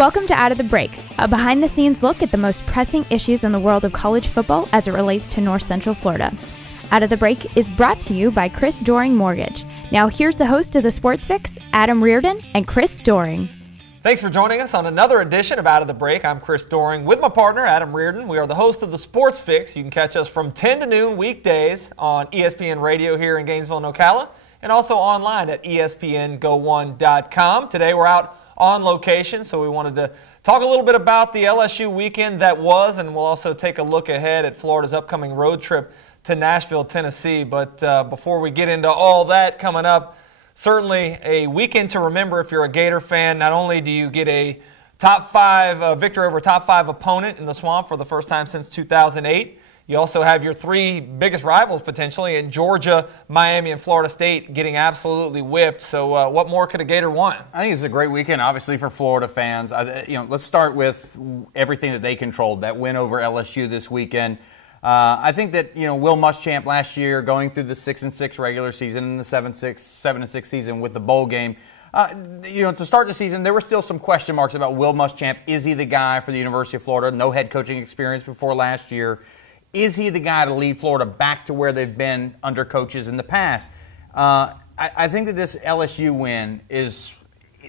Welcome to Out of the Break, a behind-the-scenes look at the most pressing issues in the world of college football as it relates to North Central Florida. Out of the Break is brought to you by Chris Doering Mortgage. Now here's the host of the Sports Fix, Adam Reardon and Chris Doering. Thanks for joining us on another edition of Out of the Break. I'm Chris Doering with my partner, Adam Reardon. We are the host of the Sports Fix. You can catch us from 10 to noon weekdays on ESPN Radio here in Gainesville and Ocala, and also online at espngo1.com. Today we're out on location, so we wanted to talk a little bit about the LSU weekend that was, and we'll also take a look ahead at Florida's upcoming road trip to Nashville, Tennessee. But before we get into all that coming up, certainly a weekend to remember if you're a Gator fan. Not only do you get a top five victory over a top five opponent in the Swamp for the first time since 2008, you also have your three biggest rivals potentially in Georgia, Miami, and Florida State getting absolutely whipped. So what more could a Gator want? I think it's a great weekend, obviously, for Florida fans. Let's start with everything that they controlled, that win over LSU this weekend. I think that, Will Muschamp last year going through the 6-6 regular season and the 7-6 season with the bowl game, to start the season, there were still some question marks about Will Muschamp. Is he the guy for the University of Florida? No head coaching experience before last year. Is he the guy to lead Florida back to where they've been under coaches in the past? I think that this LSU win this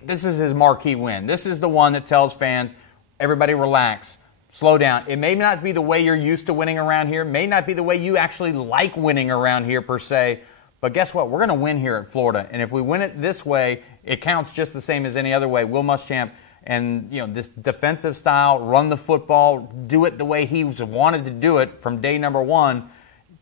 is his marquee win. This is the one that tells fans, everybody relax. Slow down. It may not be the way you're used to winning around here. May not be the way you actually like winning around here per se. But guess what? We're going to win here at Florida. And if we win it this way, it counts just the same as any other way. Will Muschamp and this defensive style, run the football, do it the way he wanted to do it from day number one,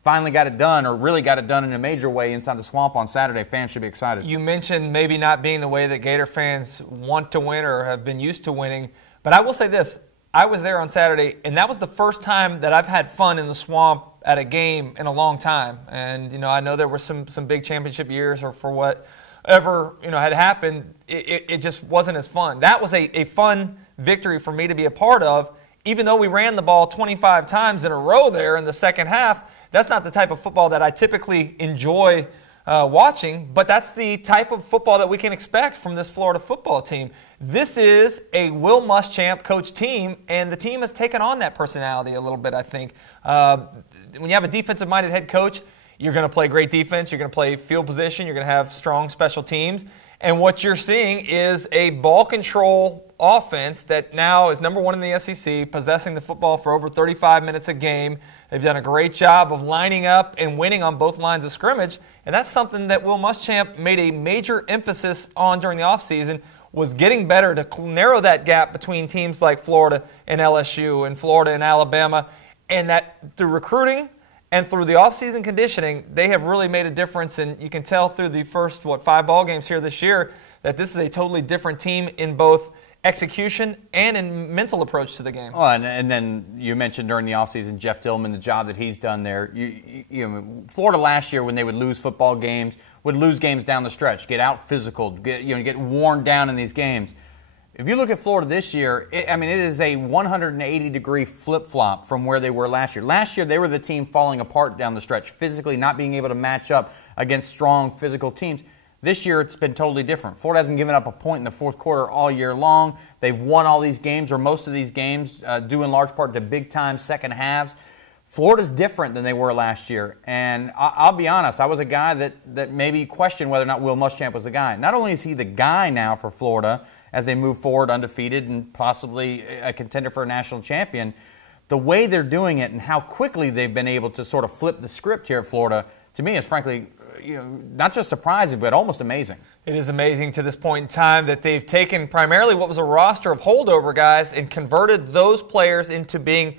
finally got it done, or really got it done in a major way inside the Swamp on Saturday. Fans should be excited. You mentioned maybe not being the way that Gator fans want to win or have been used to winning. But I will say this. I was there on Saturday, and that was the first time that I've had fun in the Swamp at a game in a long time. And, I know there were some big championship years or for whatever, had happened, it just wasn't as fun. That was a fun victory for me to be a part of. Even though we ran the ball 25 times in a row there in the second half, that's not the type of football that I typically enjoy watching, but that's the type of football that we can expect from this Florida football team. This is a Will Muschamp coach team, and the team has taken on that personality a little bit, I think. When you have a defensive-minded head coach, you're going to play great defense, you're going to play field position, you're going to have strong special teams, and what you're seeing is a ball control offense that now is number one in the SEC, possessing the football for over 35 minutes a game. They've done a great job of lining up and winning on both lines of scrimmage, and that's something that Will Muschamp made a major emphasis on during the offseason, was getting better to narrow that gap between teams like Florida and LSU and Florida and Alabama, and that through recruiting and through the offseason conditioning, they have really made a difference, and you can tell through the first, 5 ball games here this year that this is a totally different team in both execution and in mental approach to the game. Oh, and then you mentioned during the offseason Jeff Dillman, the job that he's done there. Florida last year, when they would lose football games, would lose games down the stretch, get out physical, get worn down in these games. If you look at Florida this year, it is a 180-degree flip-flop from where they were last year. Last year, they were the team falling apart down the stretch, physically not being able to match up against strong physical teams. This year, it's been totally different. Florida hasn't given up a point in the fourth quarter all year long. They've won all these games, or most of these games, due in large part to big-time second halves. Florida's different than they were last year. And I'll be honest, I was a guy that maybe questioned whether or not Will Muschamp was the guy. Not only is he the guy now for Florida as they move forward undefeated and possibly a contender for a national champion, the way they're doing it and how quickly they've been able to sort of flip the script here at Florida, to me, is frankly not just surprising, but almost amazing. It is amazing to this point in time that they've taken primarily what was a roster of holdover guys and converted those players into being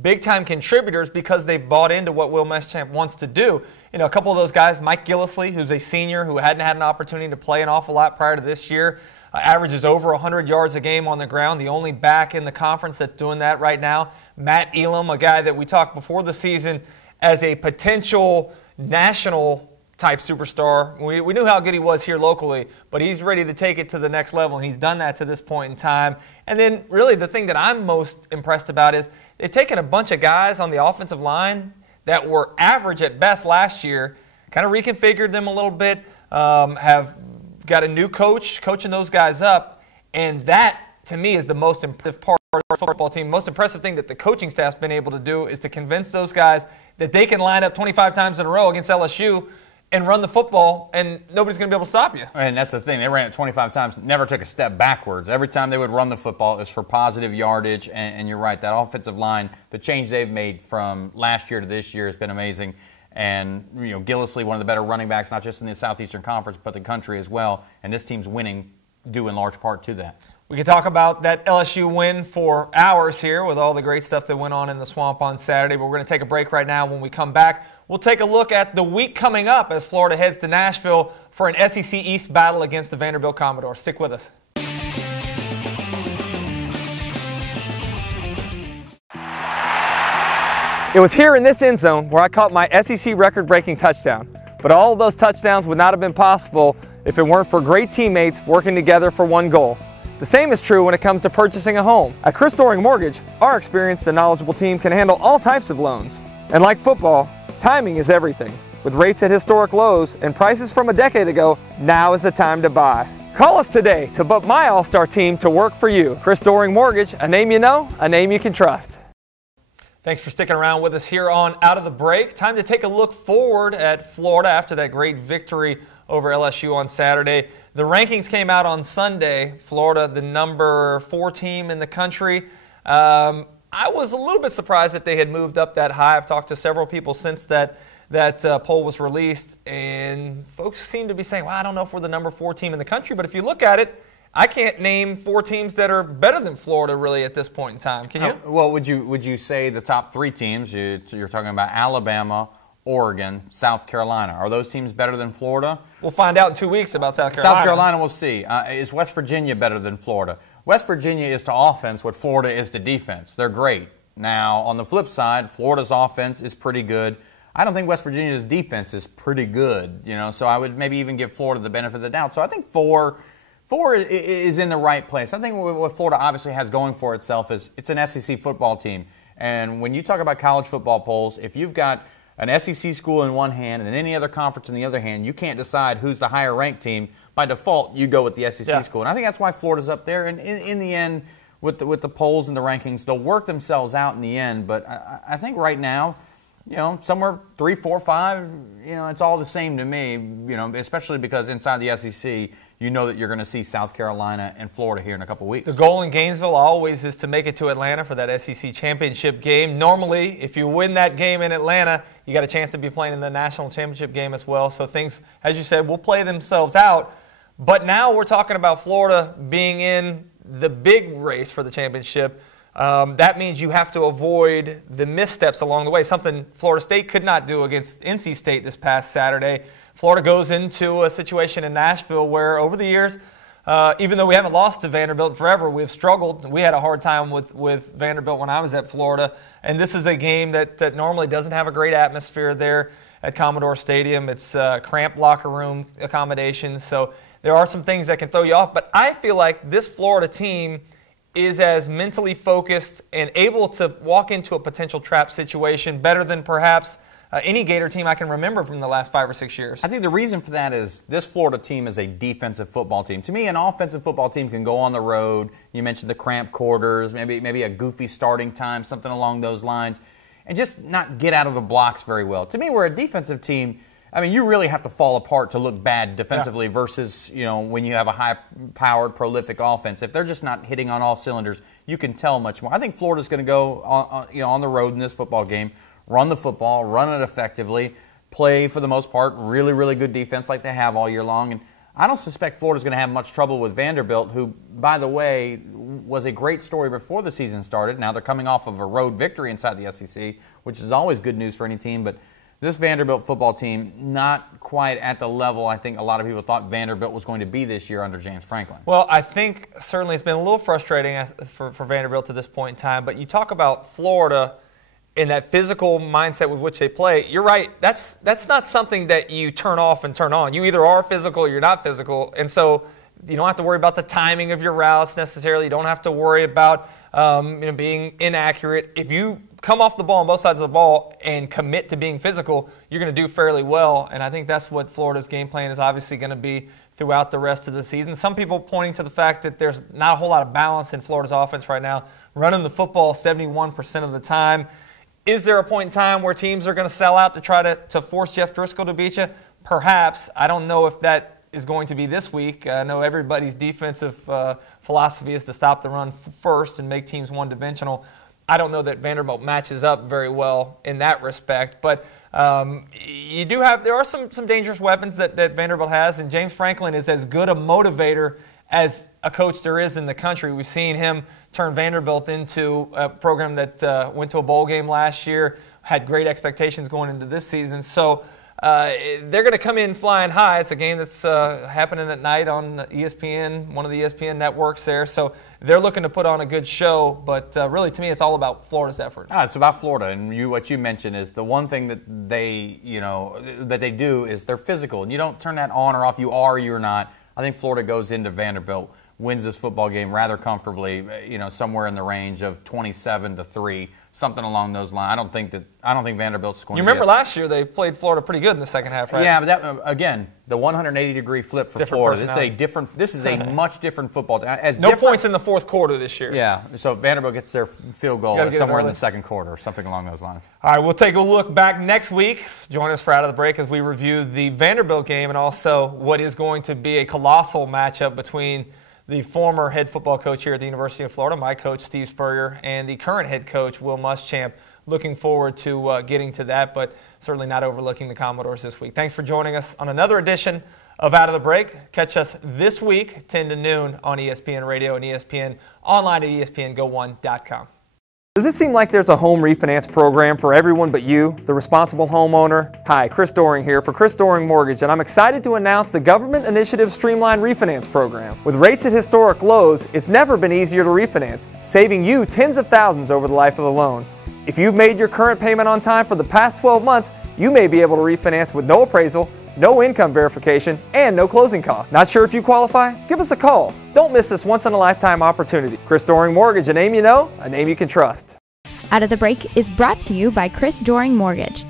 big-time contributors because they've bought into what Will Muschamp wants to do. A couple of those guys, Mike Gillislee, who's a senior who hadn't had an opportunity to play an awful lot prior to this year, averages over 100 yards a game on the ground, the only back in the conference that's doing that right now. Matt Elam, a guy that we talked before the season as a potential national type superstar. We knew how good he was here locally, but he's ready to take it to the next level, and he's done that to this point in time. And then really the thing that I'm most impressed about is they've taken a bunch of guys on the offensive line that were average at best last year, kind of reconfigured them a little bit, have got a new coach coaching those guys up, and that to me, is the most impressive part of the football team. Most impressive thing that the coaching staff's been able to do is to convince those guys that they can line up 25 times in a row against LSU and run the football, and nobody's going to be able to stop you. And that's the thing. They ran it 25 times, never took a step backwards. Every time they would run the football, it was for positive yardage. And you're right, that offensive line, the change they've made from last year to this year has been amazing. And, Gillislee, one of the better running backs, not just in the Southeastern Conference, but the country as well. And this team's winning due in large part to that. We can talk about that LSU win for hours here with all the great stuff that went on in the Swamp on Saturday, but we're going to take a break right now. When we come back, we'll take a look at the week coming up as Florida heads to Nashville for an SEC East battle against the Vanderbilt Commodores. Stick with us. It was here in this end zone where I caught my SEC record-breaking touchdown. But all of those touchdowns would not have been possible if it weren't for great teammates working together for one goal. The same is true when it comes to purchasing a home. At Chris Doering Mortgage, our experienced and knowledgeable team can handle all types of loans. And like football, timing is everything. With rates at historic lows and prices from a decade ago, now is the time to buy. Call us today to put my all-star team to work for you. Chris Doering Mortgage, a name you know, a name you can trust. Thanks for sticking around with us here on Out of the Break. Time to take a look forward at Florida after that great victory over LSU on Saturday. The rankings came out on Sunday. Florida, the number 4 team in the country. I was a little bit surprised that they had moved up that high. I've talked to several people since that poll was released, and folks seem to be saying, well, I don't know if we're the number 4 team in the country, but if you look at it, I can't name 4 teams that are better than Florida really at this point in time. Can you? Well, would you say the top 3 teams, you're talking about Alabama, Oregon, South Carolina. Are those teams better than Florida? We'll find out in 2 weeks about South Carolina. South Carolina, we'll see. Is West Virginia better than Florida? West Virginia is to offense what Florida is to defense. They're great. Now, on the flip side, Florida's offense is pretty good. I don't think West Virginia's defense is pretty good, so I would maybe even give Florida the benefit of the doubt. So I think 4 is in the right place. I think what Florida obviously has going for itself is it's an SEC football team. And when you talk about college football polls, if you've got an SEC school in one hand and any other conference in the other hand, you can't decide who's the higher ranked team. By default, you go with the SEC school. And I think that's why Florida's up there. And in the end, with the polls and the rankings, they'll work themselves out in the end. But I think right now, somewhere 3, 4, 5, it's all the same to me, especially because inside the SEC, you know that you're going to see South Carolina and Florida here in a couple weeks. The goal in Gainesville always is to make it to Atlanta for that SEC championship game. Normally, if you win that game in Atlanta, you got a chance to be playing in the national championship game as well. So things, as you said, will play themselves out. But now we're talking about Florida being in the big race for the championship. That means you have to avoid the missteps along the way, something Florida State could not do against NC State this past Saturday. Florida goes into a situation in Nashville where over the years, even though we haven't lost to Vanderbilt forever, we've struggled. We had a hard time with Vanderbilt when I was at Florida. And this is a game that normally doesn't have a great atmosphere there at Commodore Stadium. It's cramped locker room accommodations. So there are some things that can throw you off. But I feel like this Florida team is as mentally focused and able to walk into a potential trap situation better than perhaps any Gator team I can remember from the last 5 or 6 years. I think the reason for that is this Florida team is a defensive football team. To me, an offensive football team can go on the road. You mentioned the cramped quarters, maybe a goofy starting time, something along those lines, and just not get out of the blocks very well. To me, we're a defensive team. I mean, you really have to fall apart to look bad defensively versus, when you have a high-powered, prolific offense. If they're just not hitting on all cylinders, you can tell much more. I think Florida's going to go on the road in this football game, run the football, run it effectively, play, for the most part, really, really good defense like they have all year long. And I don't suspect Florida's going to have much trouble with Vanderbilt, who, by the way, was a great story before the season started. Now they're coming off of a road victory inside the SEC, which is always good news for any team. But this Vanderbilt football team, not quite at the level I think a lot of people thought Vanderbilt was going to be this year under James Franklin. Well, I think certainly it's been a little frustrating for Vanderbilt to this point in time. But you talk about Florida and that physical mindset with which they play, you're right. That's not something that you turn off and turn on. You either are physical or you're not physical. And so you don't have to worry about the timing of your routes necessarily. You don't have to worry about being inaccurate. If you come off the ball on both sides of the ball and commit to being physical, you're going to do fairly well. And I think that's what Florida's game plan is obviously going to be, throughout the rest of the season. Some people pointing to the fact that there's not a whole lot of balance in Florida's offense right now, running the football 71% of the time. Is there a point in time where teams are going to sell out to try to force Jeff Driscoll to beat you? Perhaps. I don't know if that is going to be this week. I know everybody's defensive philosophy is to stop the run first and make teams one-dimensional. I don't know that Vanderbilt matches up very well in that respect, but there are some dangerous weapons that Vanderbilt has, and James Franklin is as good a motivator as a coach there is in the country. We've seen him turn Vanderbilt into a program that went to a bowl game last year, had great expectations going into this season. So they're going to come in flying high. It's a game that's happening at night on ESPN, one of the ESPN networks there. So they're looking to put on a good show, but really to me it's all about Florida's effort. It's about Florida, and what you mentioned is the one thing that they do is they're physical, and you don't turn that on or off. You are or you're not. I think Florida goes into Vanderbilt, wins this football game rather comfortably, somewhere in the range of 27-3, something along those lines. I don't think Vanderbilt's going to. You remember last year they played Florida pretty good in the second half, right? Yeah, but that again, the 180-degree flip for Florida. This is a much different football team. No points in the fourth quarter this year. Yeah, so Vanderbilt gets their field goal somewhere in the second quarter, something along those lines. All right, we'll take a look back next week. Join us for Out of the Break as we review the Vanderbilt game and also what is going to be a colossal matchup between the former head football coach here at the University of Florida, my coach Steve Spurrier, and the current head coach Will Muschamp. Looking forward to getting to that, but certainly not overlooking the Commodores this week. Thanks for joining us on another edition of Out of the Break. Catch us this week, 10 to noon on ESPN Radio and ESPN online at ESPNGo1.com. Does it seem like there's a home refinance program for everyone but you, the responsible homeowner? Hi, Chris Doering here for Chris Doering Mortgage, and I'm excited to announce the Government Initiative Streamlined Refinance Program. With rates at historic lows, it's never been easier to refinance, saving you tens of thousands over the life of the loan. If you've made your current payment on time for the past 12 months, you may be able to refinance with no appraisal, no income verification, and no closing costs. Not sure if you qualify? Give us a call. Don't miss this once-in-a-lifetime opportunity. Chris Doering Mortgage, a name you know, a name you can trust. Out of the Break is brought to you by Chris Doering Mortgage.